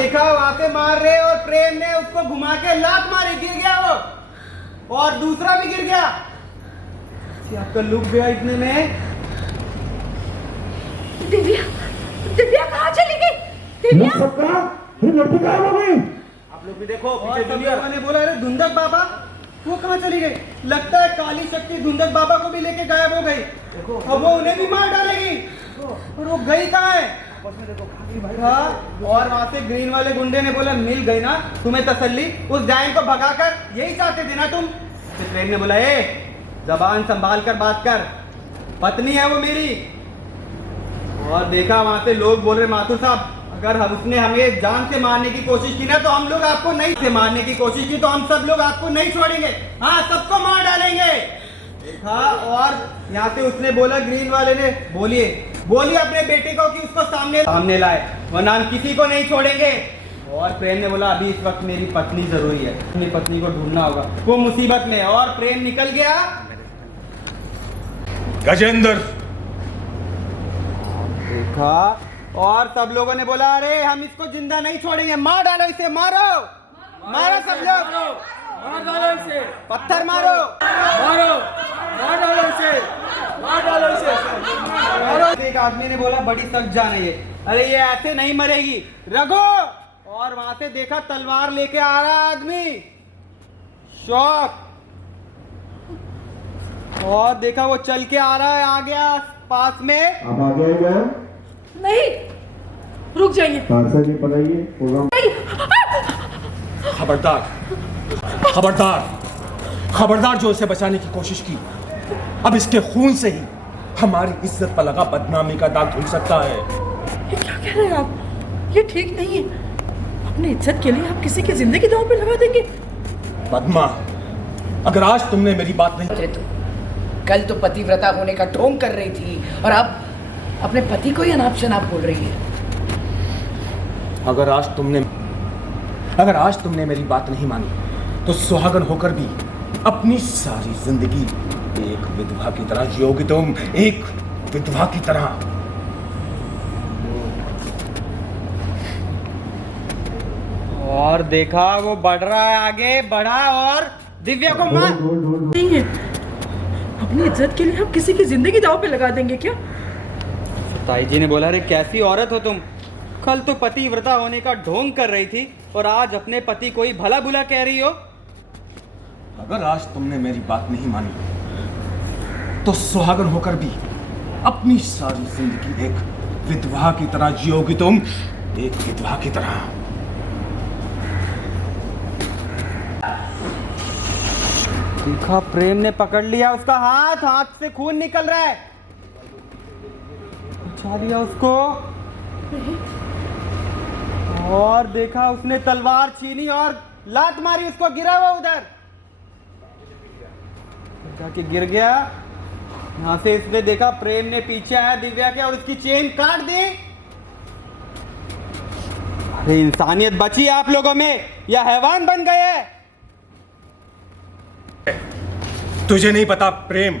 देखा वहां से मार रहे और प्रेम ने उसको घुमा के लात मारी, गिर गया वो और दूसरा भी गिर गया। आपका लुक गया इतने में। दिव्या, दिव्या कहाँ चली गई? दिव्या आप लोग भी देखो पीछे दुनिया ने बोला अरे धुंधक बाबा वो कहाँ चली गई? लगता है काली शक्ति धुंधक बाबा को भी लेके गायब हो गई। अब वो उन्हें भी मार डालेगी। और वो गई कहाँ है? हाँ, और वहां से ग्रीन वाले गुंडे ने बोला मिल गई ना तुम्हें तसल्ली, उस डायन को भगाकर यही चाहते थे ना तुम। फिर प्रेम ने बोला ए जबान संभाल कर बात कर, पत्नी है वो मेरी। और देखा वहां से लोग बोल रहे माथुर साहब अगर उसने हमें जान से मारने की कोशिश की ना तो हम लोग आपको नहीं से मारने की कोशिश की तो हम सब लोग आपको नहीं छोड़ेंगे, हाँ सबको मार डालेंगे। देखा और यहाँ से उसने बोला ग्रीन वाले ने बोलिए बोलिए अपने बेटे को कि उसको सामने लाए वरना हम किसी को नहीं छोड़ेंगे। और प्रेम ने बोला अभी इस वक्त मेरी पत्नी जरूरी है, अपनी पत्नी को ढूंढना होगा, वो मुसीबत में। और प्रेम निकल गया। गजेंद्र देखा और सब लोगों ने बोला अरे हम इसको जिंदा नहीं छोड़ेंगे, मार डालो इसे, मारो मारो सब लोग, मार डालो इसे, पत्थर मारो मारो, मार डालो इसे, मार डालो इसे। एक आदमी ने बोला बड़ी सख्त जान है ये, अरे ये ऐसे नहीं मरेगी रघु। और वहां से देखा तलवार लेके आ रहा आदमी, शौक। और देखा वो चल के आ रहा है, आ गया पास में। आप आगे गए नहीं, रुक जाइए। खबरदार, खबरदार, खबरदार जो इसे बचाने की कोशिश की, अब इसके खून से ही हमारी इज्जत पर लगा बदनामी का दाग धुल सकता है। ये क्या कह रहे हैं आप? ये ठीक नहीं है। अपनी इज्जत के लिए आप किसी की जिंदगी दांव पे लगा देंगे? पद्मा, अगर आज तुमने मेरी बात नहीं तो कल तो पतिव्रता होने का ढोंग कर रही थी और अब अपने पति को ही अनाप शनाप बोल रही है। अगर आज तुमने मेरी बात नहीं मानी तो सुहागन होकर भी अपनी सारी जिंदगी एक विधवा की तरह जियोगी तुम, एक विधवा की तरह। और देखा वो बढ़ रहा है, आगे बढ़ा और दिव्या को मार। नहीं है, अपनी इज्जत के लिए आप किसी की जिंदगी दांव पे लगा देंगे क्या? ताई जी ने बोला अरे कैसी औरत हो तुम, कल तो पतिव्रता होने का ढोंग कर रही थी और आज अपने पति को ही भला बुला कह रही हो। अगर आज तुमने मेरी बात नहीं मानी तो सुहागन होकर भी अपनी सारी जिंदगी एक विधवा की तरह जियोगी तुम, एक विधवा की तरह। देखा प्रेम ने पकड़ लिया उसका हाथ, हाथ से खून निकल रहा है, उठा लिया उसको। और देखा उसने तलवार छीनी और लात मारी उसको, गिरा हुआ उधर जाके गिर गया। यहां से इसने देखा प्रेम ने पीछे आया दिव्या के और उसकी चेन काट दी। अरे इंसानियत बची आप लोगों में या हैवान बन गए? तुझे नहीं पता प्रेम,